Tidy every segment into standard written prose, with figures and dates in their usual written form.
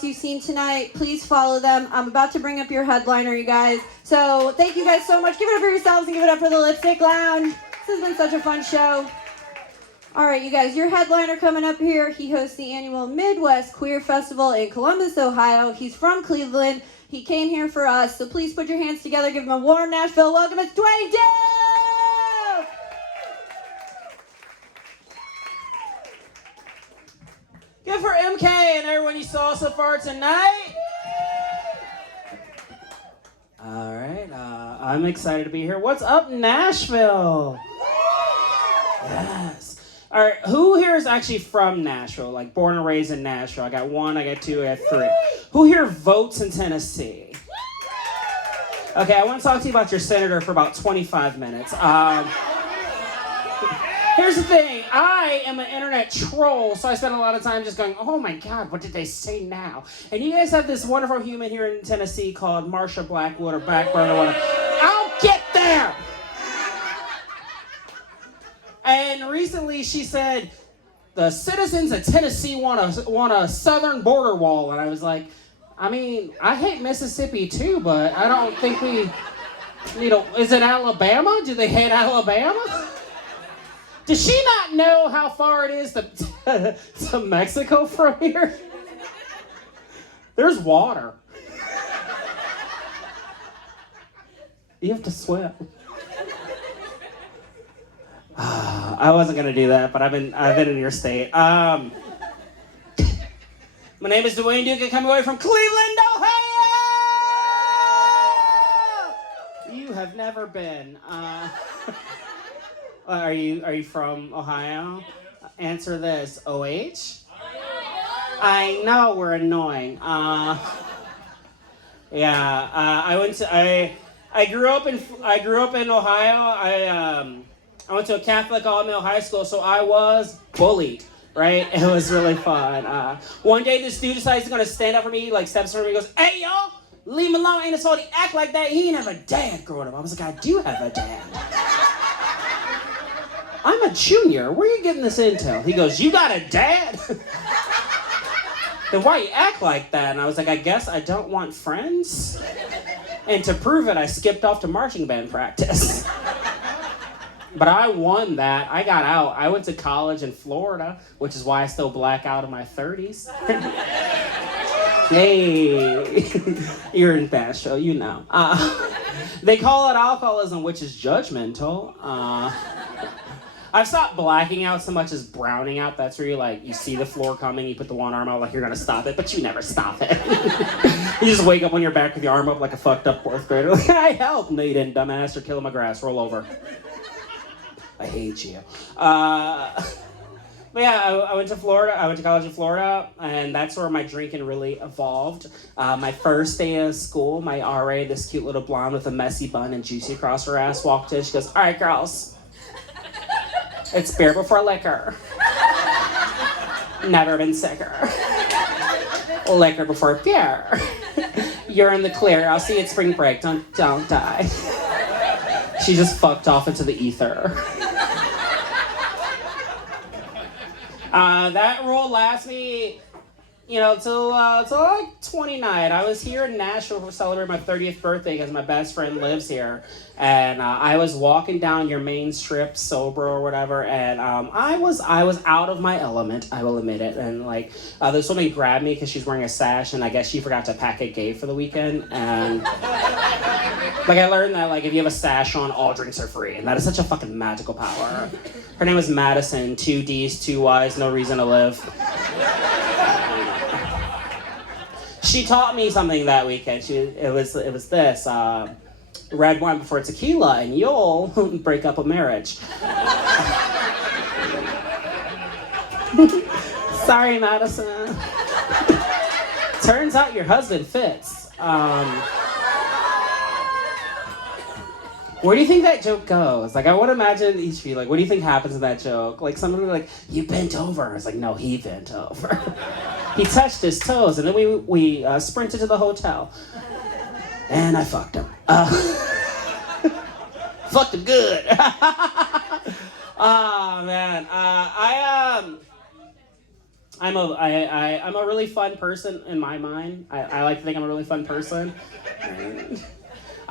acts you've seen tonight, please follow them. I'm about to bring up your headliner, you guys. So thank you guys so much. Give it up for yourselves and give it up for the Lipstick Lounge. This has been such a fun show. All right, you guys, your headliner coming up here. He hosts the annual Midwest Queer Festival in Columbus, Ohio. He's from Cleveland. He came here for us, so please put your hands together. Give him a warm Nashville welcome. It's Dwayne. Good for MK and everyone you saw so far tonight. All right, I'm excited to be here. What's up, Nashville? Yes. All right, who here is actually from Nashville, like born and raised in Nashville? I got one, I got two, I got three. Who here votes in Tennessee? Okay, I want to talk to you about your senator for about 25 minutes. Here's the thing, I am an internet troll, so I spend a lot of time just going, oh my God, what did they say now? And you guys have this wonderful human here in Tennessee called Marsha Blackwood or Blackburn or whatever. I'll get there! And recently she said, the citizens of Tennessee want a southern border wall. And I was like, I mean, I hate Mississippi too, but I don't think we need a, is it Alabama? Do they hate Alabama? Does she not know how far it is to Mexico from here? There's water. You have to swim. I wasn't gonna do that, but I've been in your state. My name is Dwayne Duke. I come away from Cleveland, Ohio. You have never been. Are you from Ohio? Answer this. OH? I know we're annoying. I grew up in Ohio. I went to a Catholic all-male high school, so I was bullied. Right? It was really fun. One day, this dude decides he's gonna stand up for me, like steps for me, and goes, "Hey y'all, leave him alone. Ain't supposed to act like that. He ain't have a dad growing up." I was like, I do have a dad. I'm a junior. Where are you getting this intel? He goes, you got a dad? Then why you act like that? And I was like, I guess I don't want friends. And to prove it, I skipped off to marching band practice. But I won that. I got out. I went to college in Florida, which is why I still black out in my 30s. Hey, you're in Nashville, you know. They call it alcoholism, which is judgmental. I've stopped blacking out so much as browning out. That's where you see the floor coming, you put the one arm out like you're gonna stop it, but you never stop it. You just wake up on your back with your arm up like a fucked up fourth grader. Like, I helped. No, you didn't, dumbass. You're killing my grass. Roll over. I hate you. But yeah, I went to Florida. I went to college in Florida, and that's where my drinking really evolved. My first day of school, my RA, this cute little blonde with a messy bun and juicy across her ass, walked in. She goes, all right, girls. It's beer before liquor. Never been sicker. Liquor before beer. You're in the clear. I'll see you at spring break. Don't die. She just fucked off into the ether. That role lasted me, till like 29. I was here in Nashville to celebrate my 30th birthday because my best friend lives here. And I was walking down your main strip sober or whatever, and I was out of my element, I will admit it. And this woman grabbed me because she's wearing a sash, and I guess she forgot to pack a gay for the weekend. And I learned that if you have a sash on, all drinks are free, and that is such a fucking magical power. Her name was Madison, 2 D's, 2 Y's, no reason to live. She taught me something that weekend. It was this. Red wine before tequila, and you'll break up a marriage. Sorry, Madison. Turns out your husband fits. Where do you think that joke goes? I want to imagine each of you, what do you think happens in that joke? Someone will be you bent over. It's no, he bent over. He touched his toes, and then we sprinted to the hotel. And I fucked him. Fucked him good. Oh, man. I'm a really fun person in my mind. I like to think I'm a really fun person.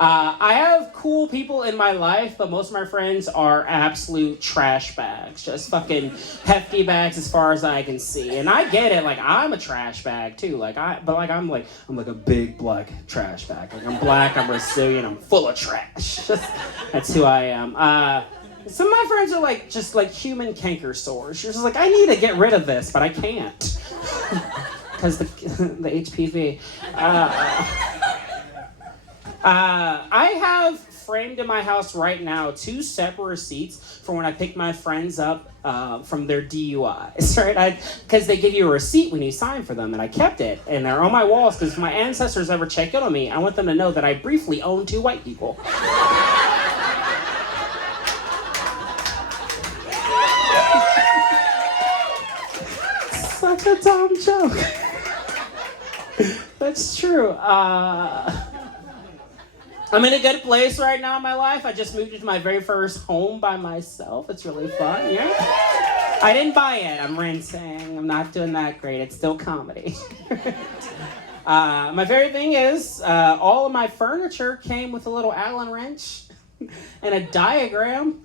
I have cool people in my life, but most of my friends are absolute trash bags. Just fucking hefty bags as far as I can see. And I get it, like I'm a trash bag too. I'm like a big black trash bag. Like I'm black, I'm Brazilian, I'm full of trash. That's who I am. Some of my friends are like just like human canker sores. You're just like, I need to get rid of this, but I can't. Because the HPV. I have framed in my house right now 2 separate receipts for when I pick my friends up from their DUIs, right? Because they give you a receipt when you sign for them, and I kept it, and they're on my walls because if my ancestors ever check in on me, I want them to know that I briefly owned 2 white people. Such a dumb joke. That's true. I'm in a good place right now in my life. I just moved into my very first home by myself. It's really fun, yeah? I didn't buy it. I'm renting. I'm not doing that great. It's still comedy. My favorite thing is all of my furniture came with a little Allen wrench and a diagram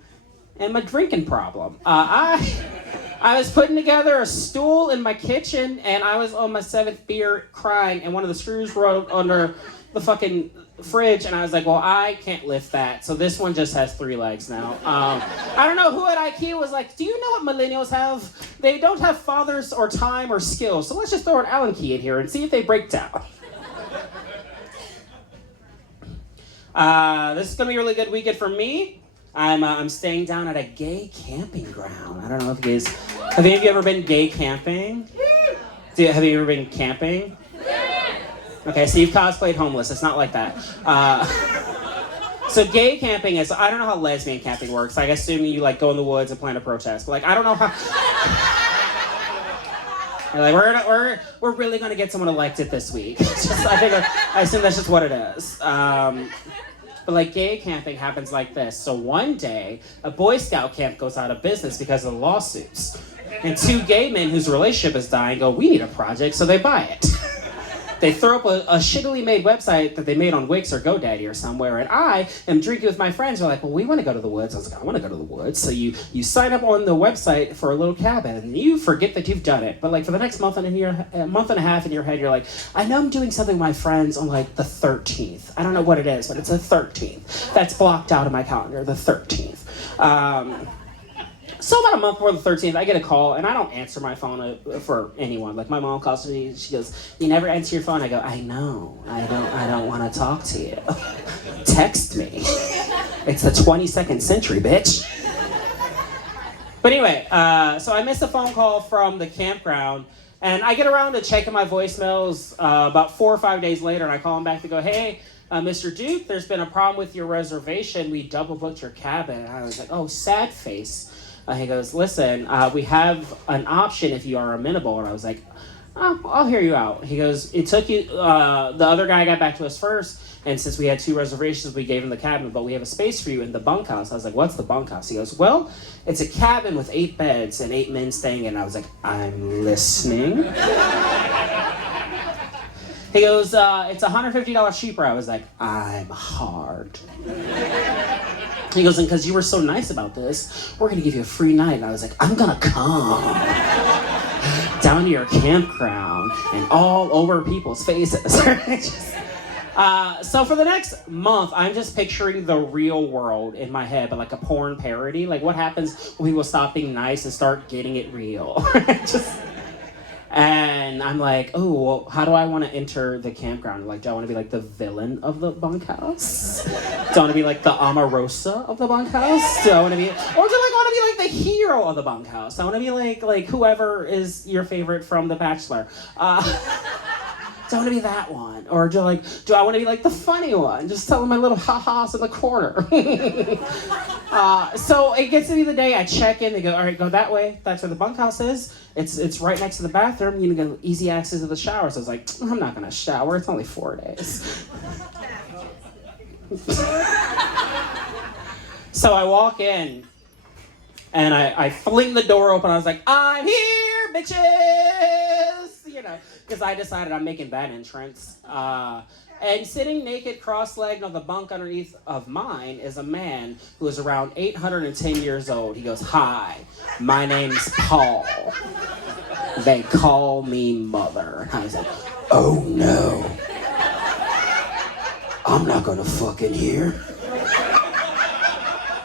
and my drinking problem. I was putting together a stool in my kitchen, and I was on my 7th beer crying, and one of the screws rolled under the fucking fridge, and I was like, well, I can't lift that, so this one just has 3 legs now. I don't know who at IKEA was like, do you know what millennials have? They don't have fathers or time or skills, so let's just throw an Allen key in here and see if they break down. This is gonna be a really good weekend for me. I'm staying down at a gay camping ground. I don't know if you guys, have any of you ever been gay camping? Have you ever been camping? Okay, so you've cosplayed homeless. It's not like that. So gay camping is, I don't know how lesbian camping works. Like, I assume you like go in the woods and plan a protest. But like, I don't know how. You're like, we're really gonna get someone elected this week. I assume that's just what it is. But like gay camping happens like this. So one day, a Boy Scout camp goes out of business because of the lawsuits. And 2 gay men whose relationship is dying go, we need a project, so they buy it. They throw up a shittily made website that they made on Wix or GoDaddy or somewhere, and I am drinking with my friends. We're like, well, we want to go to the woods. I was like, I want to go to the woods. So you sign up on the website for a little cabin, and you forget that you've done it. But like for the next month and a half in your head, you're like, I know I'm doing something with my friends on like the 13th. I don't know what it is, but it's the 13th. That's blocked out of my calendar, the 13th. So about a month before the 13th, I get a call, and I don't answer my phone for anyone. Like, my mom calls me, she goes, you never answer your phone? I go, I know, I don't want to talk to you. Text me. It's the 22nd century, bitch. But anyway, so I missed a phone call from the campground, and I get around to checking my voicemails about 4 or 5 days later, and I call him back to go, hey, Mr. Duke, there's been a problem with your reservation. We double booked your cabin. And I was like, oh, sad face. He goes, listen, we have an option if you are amenable. And I was like, oh, I'll hear you out. He goes, it took you, the other guy got back to us first, and since we had 2 reservations, we gave him the cabin, but we have a space for you in the bunkhouse. I was like, what's the bunkhouse? He goes, well, it's a cabin with 8 beds and 8 men staying in. I was like, I'm listening. He goes, it's $150 cheaper. I was like, I'm hard. He goes, and because you were so nice about this, we're going to give you a free night. And I was like, I'm going to come down to your campground and all over people's faces. So for the next month, I'm just picturing the real world in my head, but like a porn parody. Like what happens when people stop being nice and start getting it real. And I'm like, oh, well, how do I want to enter the campground? Like, do I want to be like the villain of the bunkhouse? Do I want to be like the Omarosa of the bunkhouse? Do I want to be, or do I want to be like the hero of the bunkhouse? I want to be like whoever is your favorite from The Bachelor. Do I want to be that one? Or do I want to be like the funny one? Just telling my little ha-has in the corner. So it gets to the end of the day, I check in, they go, all right, go that way. That's where the bunkhouse is. It's right next to the bathroom. You can get easy access to the shower. So I was like, I'm not going to shower. It's only 4 days. So I walk in, and I fling the door open. I was like, I'm here, bitches, you know, because I decided I'm making that entrance. And sitting naked, cross-legged on the bunk underneath of mine is a man who is around 810 years old. He goes, "Hi, my name's Paul. They call me Mother." And I was like, "Oh no, I'm not gonna fucking hear.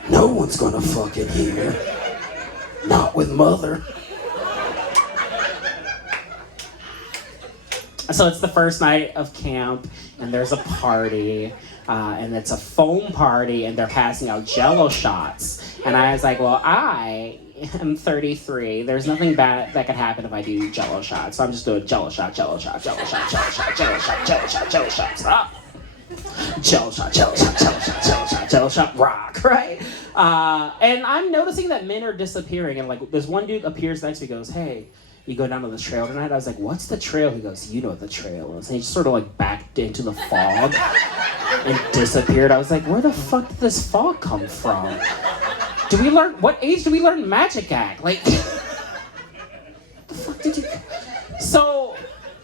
No one's gonna fucking hear. Not with Mother." So it's the first night of camp, and there's a party, and it's a foam party, and they're passing out Jello shots. And I was like, well, I am 33. There's nothing bad that could happen if I do Jello shots. So I'm just doing Jello shot, Jello shot, Jello shot, Jello shot, Jello shot, Jello shot, Jello shot. Stop. Jello shot, Jello shot, Jello shot, Jello shot, Jello shot, rock, right? And I'm noticing that men are disappearing, and like this one dude appears next to me, goes, "Hey, you go down to the trail tonight?" I was like, "What's the trail?" He goes, "You know what the trail is." And he just sort of like backed into the fog and disappeared. I was like, where the fuck did this fog come from? What age do we learn Magic Act? Like, the fuck did you... So,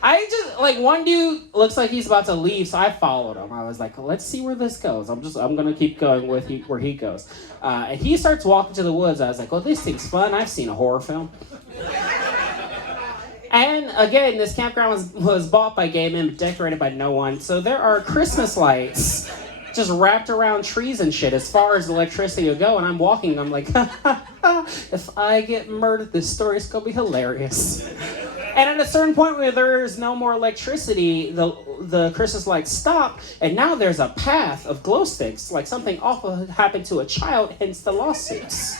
I just, like, one dude looks like he's about to leave, so I followed him. I was like, let's see where this goes. I'm gonna keep going with where he goes. And he starts walking to the woods. I was like, well, this thing's fun. I've seen a horror film. And again, this campground was bought by gay men, but decorated by no one. So there are Christmas lights just wrapped around trees and shit as far as electricity will go. And I'm walking, and I'm like, if I get murdered, this story's gonna be hilarious. And at a certain point where there's no more electricity, the Christmas lights stop, and now there's a path of glow sticks, like something awful happened to a child, hence the lawsuits.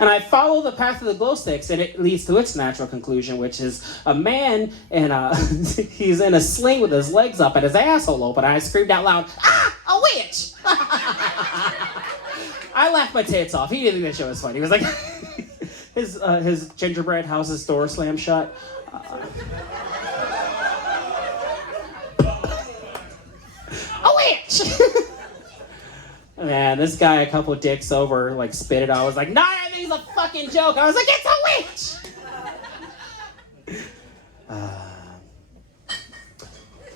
And I follow the path of the glow sticks, and it leads to its natural conclusion, which is a man, and he's in a sling with his legs up and his asshole open. I screamed out loud, "Ah, a witch!" I laughed my tits off. He didn't think that shit was funny. He was like, his gingerbread house's door slammed shut. A witch! Man, this guy a couple dicks over, like, spit it out. I was like, "No, I think it's a fucking joke." I was like, "It's a witch!"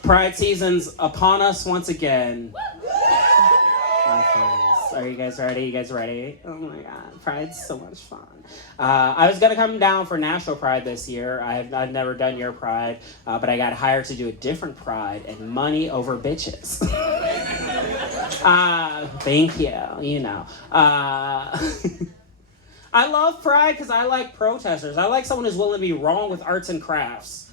Pride season's upon us once again. My friends, are you guys ready? You guys ready? Oh my god, Pride's so much fun. I was gonna come down for Nashville Pride this year. I've never done your Pride, but I got hired to do a different Pride, and money over bitches. Thank you, you know. I love Pride because I like protesters. I like someone who's willing to be wrong with arts and crafts.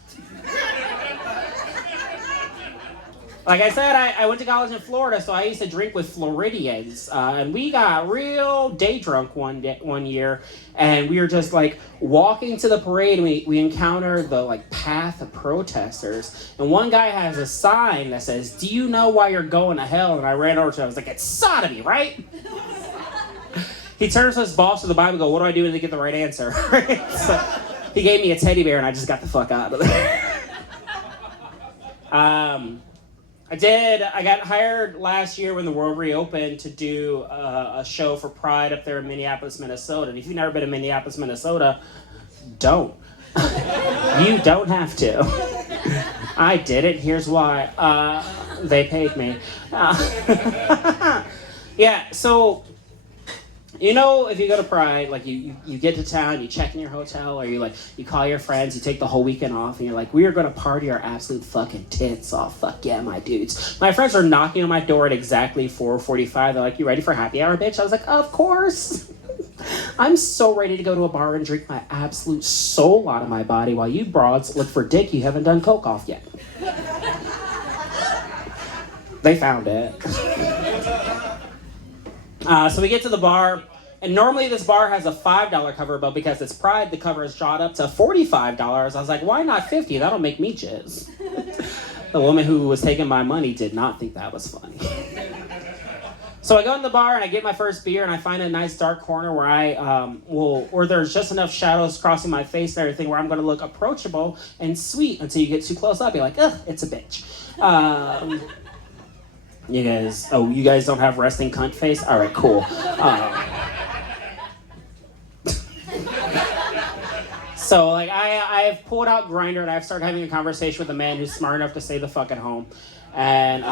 Like I said, I went to college in Florida, so I used to drink with Floridians. And we got real day drunk one year, and we were just like walking to the parade, and we encountered the like path of protesters. And one guy has a sign that says, "Do you know why you're going to hell?" And I ran over to him. I was like, "It's sodomy, right?" He turns to his boss of the Bible and goes, "What do I do to get the right answer?" So he gave me a teddy bear, and I just got the fuck out of there. I got hired last year when the world reopened to do a show for Pride up there in Minneapolis, Minnesota. And if you've never been to Minneapolis, Minnesota, don't. You don't have to. I did it. Here's why. They paid me. Yeah, so... You know, if you go to Pride, like you get to town, you check in your hotel, or you call your friends, you take the whole weekend off, and you're like, "We are gonna party our absolute fucking tits off. Fuck yeah, my dudes." My friends are knocking on my door at exactly 4:45. They're like, "You ready for happy hour, bitch?" I was like, "Of course." I'm so ready to go to a bar and drink my absolute soul out of my body while you broads look for dick you haven't done coke off yet. They found it. So we get to the bar, and normally this bar has a $5 cover, but because it's Pride, the cover is shot up to $45. I was like, why not $50? That'll make me jizz. The woman who was taking my money did not think that was funny. So I go in the bar, and I get my first beer, and I find a nice dark corner where where there's just enough shadows crossing my face and everything where I'm going to look approachable and sweet until you get too close up. You're like, ugh, it's a bitch. You guys don't have resting cunt face? All right, cool. So like I've pulled out Grindr and I've started having a conversation with a man who's smart enough to stay the fuck at home. And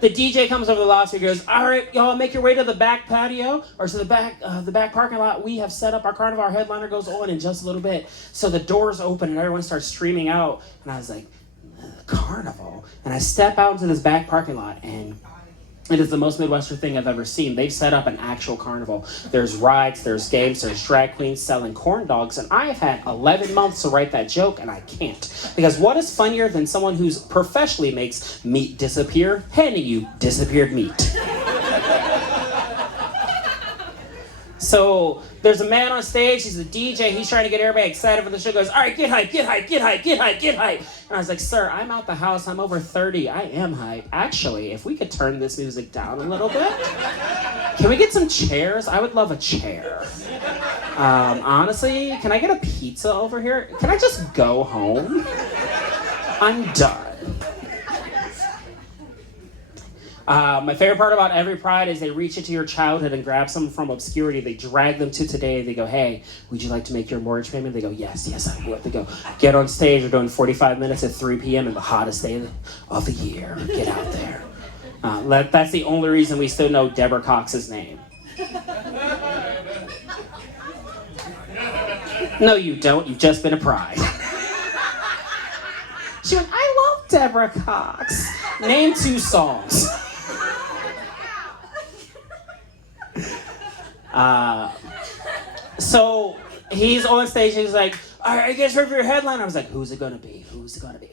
the DJ comes over the loudspeaker and goes, all right, y'all make your way to the back patio or to the back parking lot. We have set up our carnival. Our headliner goes on in just a little bit. So the doors open and everyone starts streaming out. And I was like, carnival? And I step out into this back parking lot and it is the most Midwestern thing I've ever seen. They've set up an actual carnival. There's rides, there's games, there's drag queens selling corn dogs, and I have had 11 months to write that joke, and I can't. Because what is funnier than someone who's professionally makes meat disappear, handing you disappeared meat? So there's a man on stage, he's a DJ, he's trying to get everybody excited for the show, goes, all right, get hype, get hype, get hype, get hype, get hype. And I was like, sir, I'm out the house, I'm over 30, I am hype. Actually, if we could turn this music down a little bit, can we get some chairs? I would love a chair. Honestly, can I get a pizza over here? Can I just go home? I'm done. My favorite part about every Pride is they reach into your childhood and grab someone from obscurity. They drag them to today. They go, hey, would you like to make your mortgage payment? They go, yes, I would. They go, get on stage. We're doing 45 minutes at 3 p.m. in the hottest day of the year. Get out there. That's the only reason we still know Deborah Cox's name. No, you don't. You've just been a Pride. She went, I love Deborah Cox. Name 2 songs. So he's on stage, he's like, all right, are you guys ready for your headline? I was like, who's it gonna be? Who's it gonna be?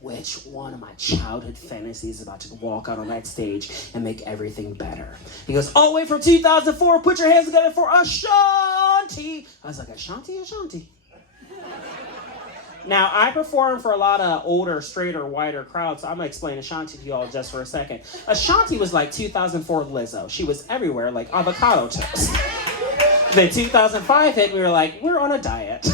Which one of my childhood fantasies is about to walk out on that stage and make everything better? He goes, all the way from 2004, put your hands together for Ashanti. I was like, Ashanti? Now, I perform for a lot of older, straighter, whiter crowds, so I'm gonna explain Ashanti to you all just for a second. Ashanti was like 2004 Lizzo. She was everywhere like avocado toast. Then 2005 hit, we were like, we're on a diet.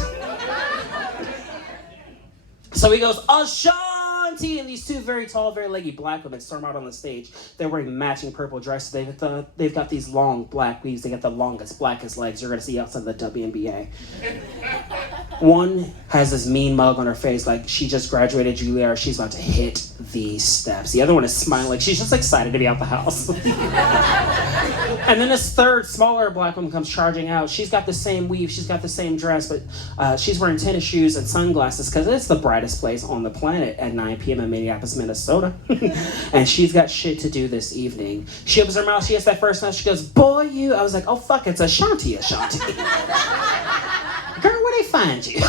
So he goes, Ashanti! And these 2 very tall, very leggy black women storm out on the stage. They're wearing matching purple dresses. They've got these long black weaves. They got the longest, blackest legs you're gonna see outside the WNBA. One has this mean mug on her face like she just graduated Juilliard. She's about to hit these steps. The other one is smiling like she's just excited to be out the house. And then this third, smaller black woman comes charging out. She's got the same weave, she's got the same dress, but she's wearing tennis shoes and sunglasses because it's the brightest place on the planet at 9 p.m. in Minneapolis, Minnesota. And she's got shit to do this evening. She opens her mouth, she has that first note, she goes, boy, you. I was like, oh, fuck, it's Ashanti. Girl, where they find you?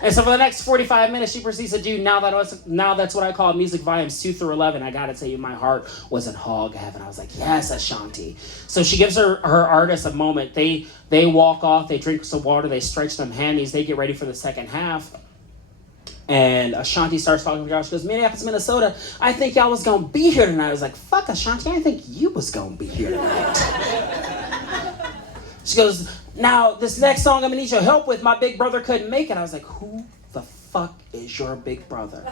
And so for the next 45 minutes, she proceeds to do now that's what I call music volumes 2 through 11. I gotta tell you, my heart was in hog heaven. I was like, yes, Ashanti. So she gives her artists a moment. They walk off, they drink some water, they stretch them hammies, they get ready for the second half. And Ashanti starts talking to y'all. She goes, Minneapolis, Minnesota, I think y'all was gonna be here tonight. I was like, fuck Ashanti, I think you was gonna be here tonight. She goes, now, this next song I'm gonna need your help with, my big brother couldn't make it. I was like, who the fuck is your big brother?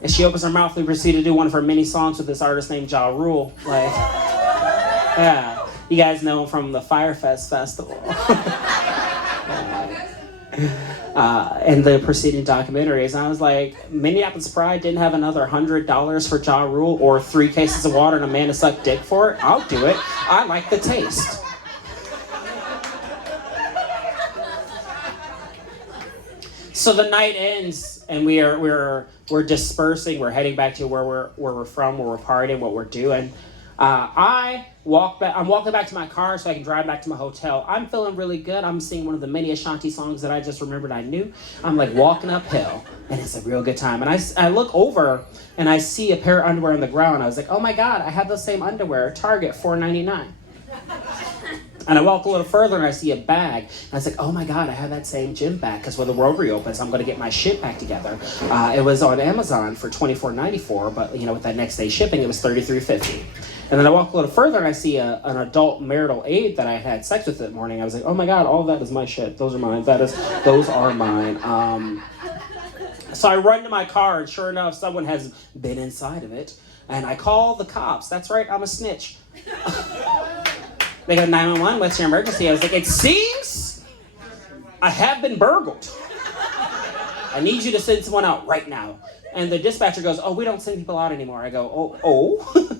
And she opens her mouth and proceeds to do one of her mini songs with this artist named Ja Rule. Like, yeah, you guys know him from the Firefest Festival. And the preceding documentaries. And I was like, Minneapolis Pride didn't have another $100 for Ja Rule or 3 cases of water and a man to suck dick for it. I'll do it. I like the taste. So the night ends, and we're dispersing. We're heading back to where we're from, where we're partying, what we're doing. I'm walking back to my car so I can drive back to my hotel. I'm feeling really good. I'm singing one of the many Ashanti songs that I just remembered I knew. I'm like walking uphill, and it's a real good time. And I look over, and I see a pair of underwear on the ground. I was like, oh my God, I have those same underwear. Target, $4.99. And I walk a little further and I see a bag. And I was like, oh my God, I have that same gym bag because when the world reopens, I'm going to get my shit back together. It was on Amazon for $24.94, but with that next day shipping, it was $33.50. And then I walk a little further and I see an adult marital aid that I had sex with that morning. I was like, oh my God, all of that is my shit. Those are mine. Those are mine. So I run to my car and sure enough, someone has been inside of it. And I call the cops. That's right, I'm a snitch. They go, 911, what's your emergency? I was like, it seems I have been burgled. I need you to send someone out right now. And the dispatcher goes, oh, we don't send people out anymore. I go, oh?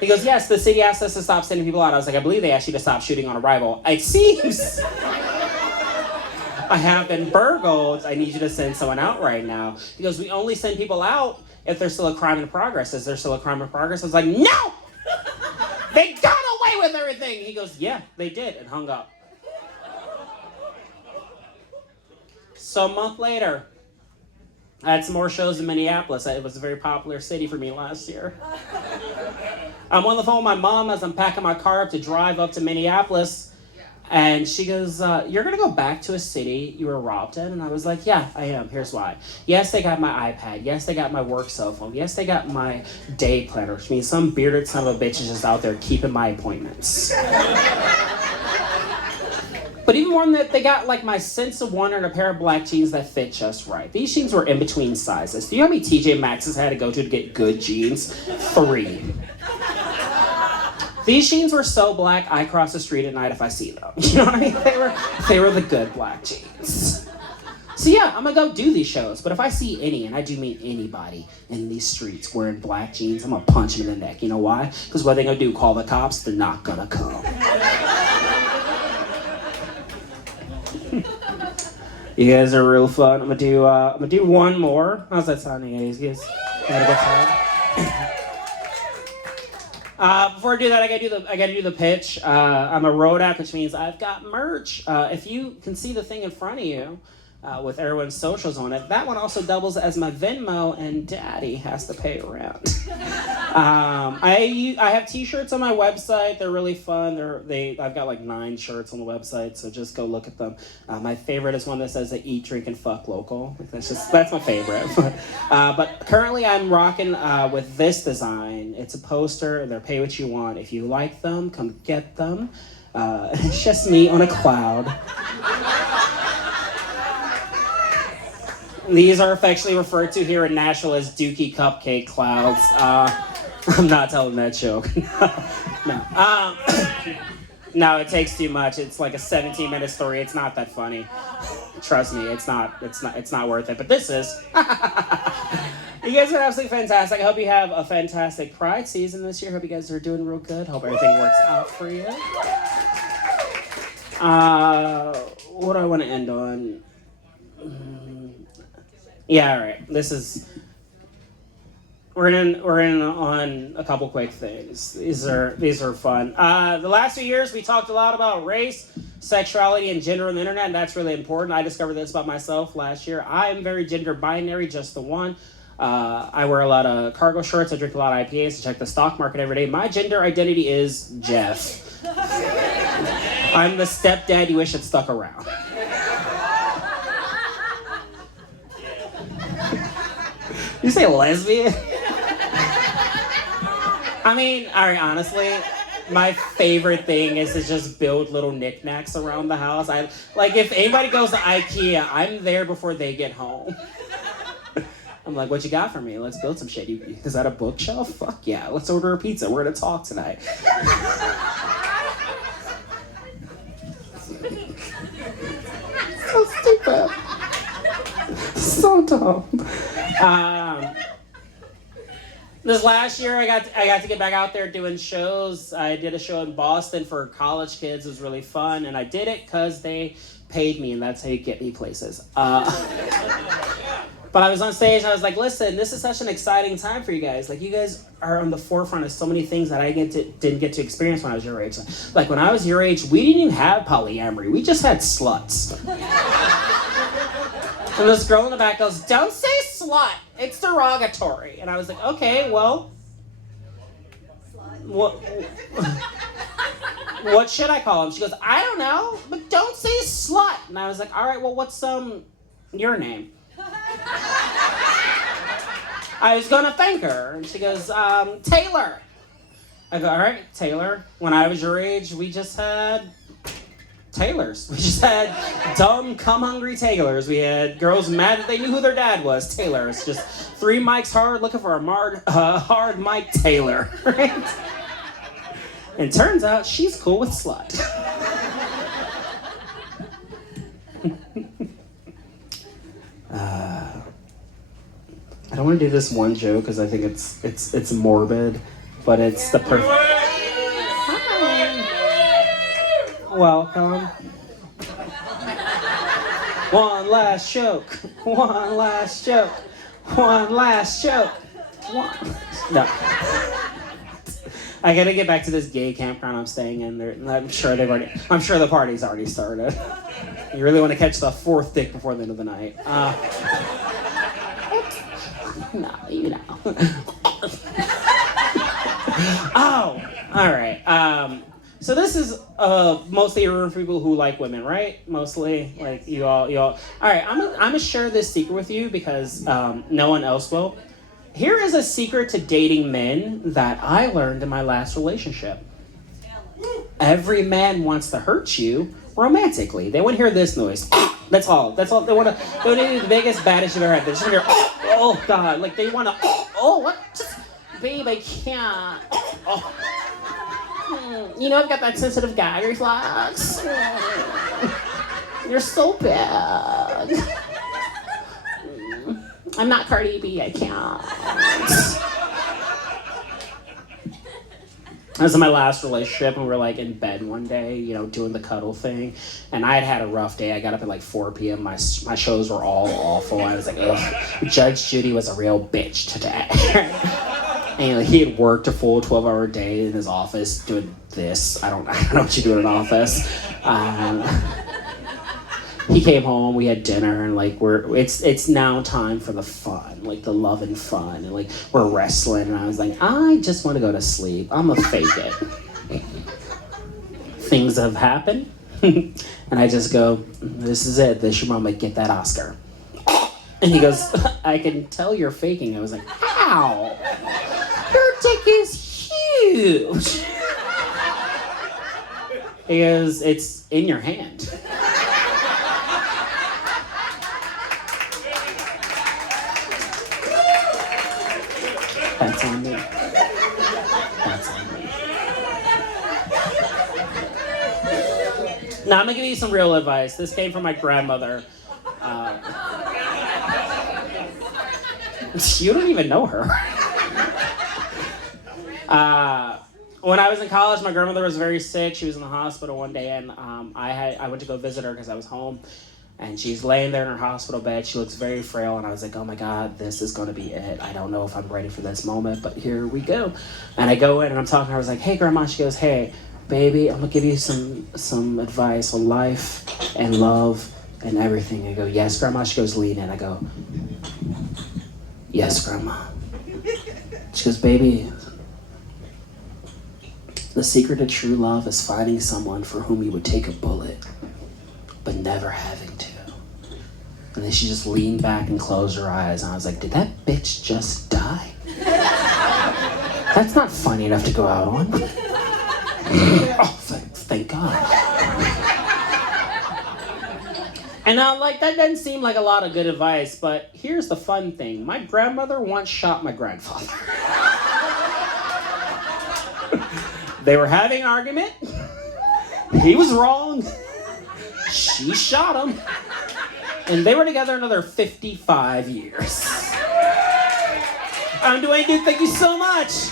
He goes, yes, the city asked us to stop sending people out. I was like, I believe they asked you to stop shooting on arrival. It seems I have been burgled. I need you to send someone out right now. He goes, we only send people out if there's still a crime in progress. Is there still a crime in progress? I was like, no! They got away with everything! He goes, yeah, they did, and hung up. So a month later, I had some more shows in Minneapolis. It was a very popular city for me last year. I'm on the phone with my mom as I'm packing my car up to drive up to Minneapolis. And she goes, you're going to go back to a city you were robbed in? And I was like, yeah, I am. Here's why. Yes, they got my iPad. Yes, they got my work cell phone. Yes, they got my day planner, which means some bearded son of a bitch is just out there keeping my appointments. But even more than that, they got like my sense of wonder and a pair of black jeans that fit just right. These jeans were in between sizes. Do you know how many TJ Maxx's had to go to get good jeans? 3. These jeans were so black, I cross the street at night if I see them. You know what I mean? They were the good black jeans. So yeah, I'm gonna go do these shows, but if I see any, and I do meet anybody in these streets wearing black jeans, I'm gonna punch them in the neck. You know why? Because what they gonna do, call the cops? They're not gonna come. You guys are real fun. I'm gonna do one more. How's that sounding, guys? You guys had a good time? Before I do that, I gotta do the pitch. I'm a road app, which means I've got merch. If you can see the thing in front of you, with everyone's socials on it, that one also doubles as my Venmo, and Daddy has to pay rent. I have t-shirts on my website. They're really fun. I've got like 9 shirts on the website, so just go look at them. My favorite is one that says that eat, drink, and fuck local. That's my favorite. But currently I'm rocking with this design. It's a poster, and they're pay what you want. If you like them, come get them. It's just me on a cloud. These are affectionately referred to here in Nashville as Dookie Cupcake Clouds. I'm not telling that joke. No. No, it takes too much. It's like a 17-minute story. It's not that funny. Trust me, it's not worth it. But this is. You guys are absolutely fantastic. I hope you have a fantastic Pride season this year. Hope you guys are doing real good. Hope everything works out for you. What do I want to end on? Yeah, all right. We're in on a couple quick things. These are fun. The last few years we talked a lot about race, sexuality, and gender on the internet, and that's really important. I discovered this about myself last year. I am very gender binary, just the one. I wear a lot of cargo shorts. I drink a lot of IPAs. I check the stock market every day. My gender identity is Jeff. I'm the stepdad you wish had stuck around. You say lesbian? I mean, all right, honestly, my favorite thing is to just build little knickknacks around the house. If anybody goes to IKEA, I'm there before they get home. I'm like, what you got for me? Let's build some shit. Is that a bookshelf? Fuck yeah, let's order a pizza. We're gonna talk tonight. So stupid. So dumb. This last year, I got to get back out there doing shows. I did a show in Boston for college kids. It was really fun, and I did it because they paid me, and that's how you get me places. But I was on stage, and I was like, listen, this is such an exciting time for you guys. Like, you guys are on the forefront of so many things that I didn't get to experience when I was your age. Like, when I was your age, we didn't even have polyamory. We just had sluts. And this girl in the back goes, don't say slut. It's derogatory. And I was like, okay, well, what should I call him? She goes, I don't know, but don't say slut. And I was like, all right, well, what's your name? I was gonna thank her. And she goes, Taylor. I go, all right, Taylor. When I was your age, we just had Taylors. We just had dumb, cum-hungry Taylors. We had girls mad that they knew who their dad was. Taylors. Just 3 mics hard, looking for a hard Mike Taylor. Right? And turns out she's cool with slut. I don't want to do this one joke because I think it's morbid, but it's the perfect. Hi. Welcome. One last joke. One last joke. One last joke. No. I gotta get back to this gay campground I'm staying in. I'm sure the party's already started. You really want to catch the fourth dick before the end of the night. No, you know. Oh, all right. So this is mostly a room for people who like women, right? Mostly, like you all. All right, I'm gonna share this secret with you because no one else will. Here is a secret to dating men that I learned in my last relationship. Every man wants to hurt you romantically. They want to hear this noise. That's all. They want to do the biggest, baddest you've ever had. They just want to hear, oh God. Like they want to, what? Just, babe, I can't. Oh. You know, I've got that sensitive gag reflex. You're so bad. I'm not Cardi B, I can't. I was in my last relationship and we were like in bed one day, you know, doing the cuddle thing. And I had a rough day. I got up at like 4 p.m. My shows were all awful. I was like, ugh. Judge Judy was a real bitch today. And he had worked a full 12-hour day in his office doing this. I don't know what you do in an office. He came home, we had dinner, and like it's now time for the fun, like the love and fun, and like we're wrestling, and I was like, I just want to go to sleep. I'm gonna fake it. Things have happened, and I just go, this is it. This your moment. Get that Oscar. And he goes, I can tell you're faking. I was like, how? Your dick is huge. He goes, it's in your hand. That's on me. That's on me. Now I'm gonna give you some real advice. This came from my grandmother. You don't even know her. When I was in college, my grandmother was very sick. She was in the hospital one day, and I went to go visit her because I was home. And she's laying there in her hospital bed. She looks very frail, and I was like, oh my God, this is going to be it. I don't know if I'm ready for this moment, but here we go. And I go in, and I'm talking to her. I was like, hey, Grandma. She goes, hey, baby, I'm going to give you some advice on life and love and everything. I go, yes, Grandma. She goes, lean in. I go, yes, Grandma. She goes, baby, the secret to true love is finding someone for whom you would take a bullet, but never having to. And then she just leaned back and closed her eyes, and I was like, did that bitch just die? That's not funny enough to go out on. Oh, thank God. And like, that doesn't seem like a lot of good advice, but here's the fun thing. My grandmother once shot my grandfather. They were having an argument. He was wrong. She shot him. And they were together another 55 years. I'm Dwayne, dude. Thank you so much.